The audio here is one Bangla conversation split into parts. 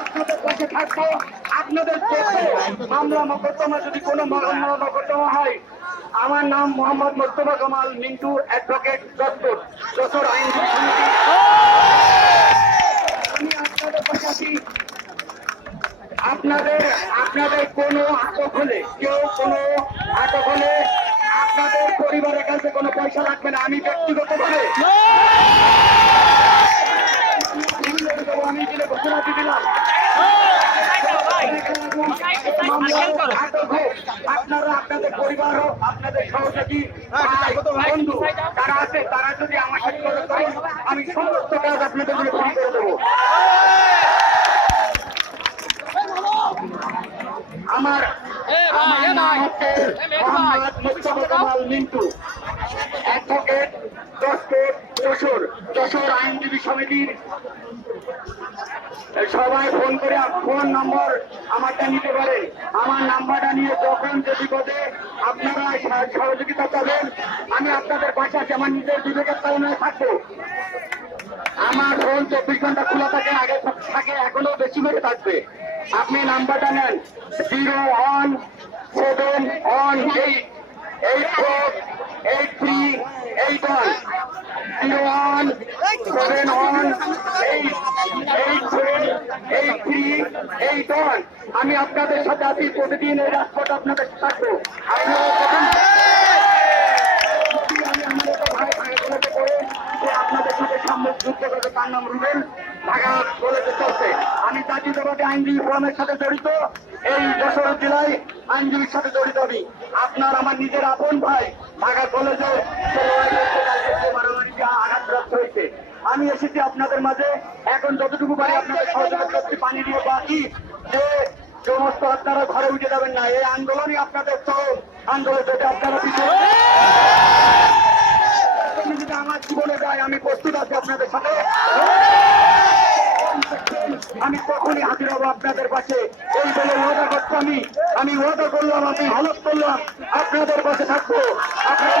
আপনাদের পাশে থাকব আপনাদের মামলা যদি কোনো মামলা হয়, আমার নাম মোহাম্মদ মোস্তফা কামাল মিন্টু অ্যাডভোকেট দত্তর যশোর আইনজীবী আমি আপনাদের আপনাদের আপনাদের কোনো আটক হলে, কেউ কোনো আটক হলে আপনাদের পরিবারের কাছে কোনো পয়সা লাগবে না। আমি ব্যক্তিগতভাবে আমি দিলে ঘোষণা দিয়ে দিলাম আটক হোক, আপনারা পরিবার আপনাদের সহযোগী বন্ধু তারা আছে তারা যদি আমার সাথে করেন আমি সমস্ত কাজ আপনাদের জন্য করে দেবো। আমার মোহাম্মদ মুস্তফা কামাল মিন্টু অ্যাডভোকেট দশকোট যশোর যশোর আইনজীবী সমিতির সবাই ফোন করে ফোন নম্বর আমারটা নিতে পারে আমার নাম্বারটা নিয়ে যখন যে বিপদে আপনারা সহযোগিতা পাবেন, আমি আপনাদের পাশে আছি, আমার নিজের বিবেকের কারণে থাকব। আমার ফোন চব্বিশ ঘণ্টা খোলা থাকে, আগে থাকে এখনও বেশি করে থাকবে। আপনি নাম্বারটা নেন। Zero one seven one eight eight four, eight three, eight one. Zero one seven one eight eight four eight three eight one আমি আপনাদের সাথে আছি, প্রতিদিন এই রাজপথ আপনাদের থাকব। আপনাদের সাথে তার নাম আমি আইনজীবী সাথে জড়িত, এই জেলায় আইনজীবীর সাথে জড়িত আপনার আমার নিজের আপন ভাই ঢাকা কলেজে আঘাতপ্রাপ্ত হয়েছে। আমি এসেছি আপনাদের মাঝে। এখন যতটুকু পারি আপনাদের সহযোগিতা করছি পানি দিয়ে বাকি। যে সমস্ত আপনারা ঘরে উঠে যাবেন না এই আন্দোলনই আপনাদের চরম আন্দোলন যদি আপনারা যদি আমার জীবনে যায় আমি প্রস্তুত আছি আপনাদের সাথে। আমি কখনই হাজির হব আপনাদের পাশে। এই বলে ওয়াদা করছি আমি। আমি ওয়াদা করলাম আমি হলফ করলাম। আপনাদের পাশে থাকব। আপনাদের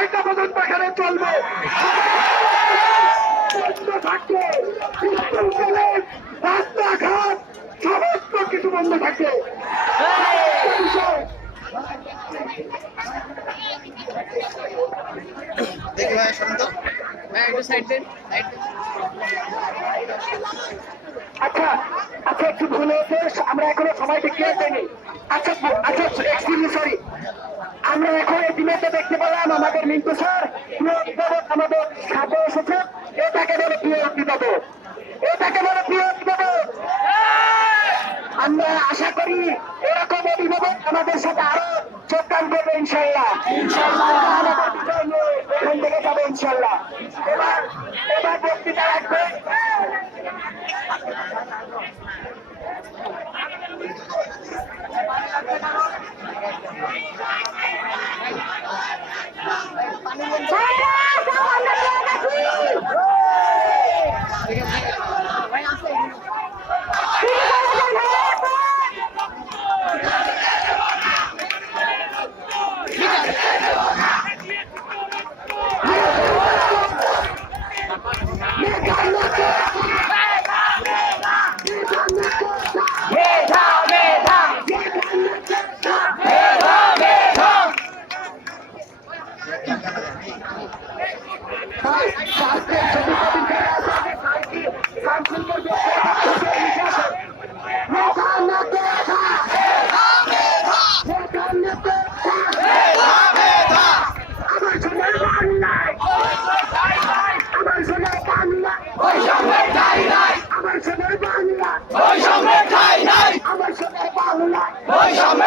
ছয়টা পর্যন্ত এখানে চলবে। থাকবে রাস্তাঘাট সমস্ত কিছু বন্ধ থাকবে। দেখি ভাই শোনেন হ্যাঁ একটু সাইড দেন। আচ্ছা আচ্ছা একটু ভুল হয়েছে। আমরা এখনও সময়টা ক্লিয়ার দেয়নি আচ্ছা আচ্ছা এক্সকিউজ সরি আমরা এখন এই দেখতে পেলাম আমাদের মিন্টু স্যার প্রিয় অভিভাবক আমাদের সাথে এসেছে। এটাকে বলে প্রিয় অভিভাবক। এটাকে বলে প্রিয় অভিভাবক। আমরা আশা করি এরকম অভিভাবক আমাদের সাথে আরও যোগদান করবে ইনশাল্লাহ আমাদের এখান থেকে যাবে ইনশাল্লাহ এবার এবার বক্তৃতা রাখবে Abraham.